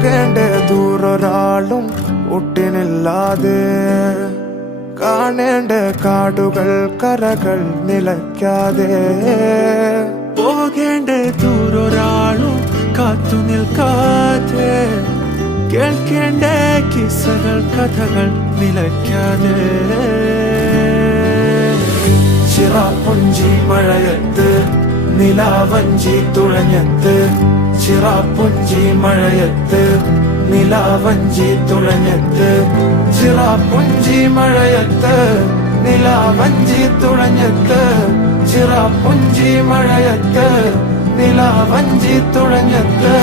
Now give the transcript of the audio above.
പോകേണ്ട ദൂരൊരാളും ഒട്ടിനില്ലാതെ, കാണേണ്ട കാടുകൾ കരകൾ നിലയ്ക്കാതെ, പോകേണ്ട ദൂരൊരാളും കാത്തു നിൽക്കാതെ, കേൾക്കേണ്ട കിസ്സകൾ കഥകൾ നിലയ്ക്കാതെ. ചിറാപ്പുഞ്ചി മഴയത്ത് നിലാവഞ്ചി തുഴഞ്ഞത്ത്, ചിറാപ്പുഞ്ചി മഴയത്ത് നിലാവഞ്ചി തുഴഞ്ഞത്ത്, ചിറാപ്പുഞ്ചി മഴയത്ത് നിലാവഞ്ചി തുഴഞ്ഞത്ത്, ചിറാപ്പുഞ്ചി മഴയത്ത് നിലാവഞ്ചി തുഴഞ്ഞത്ത്.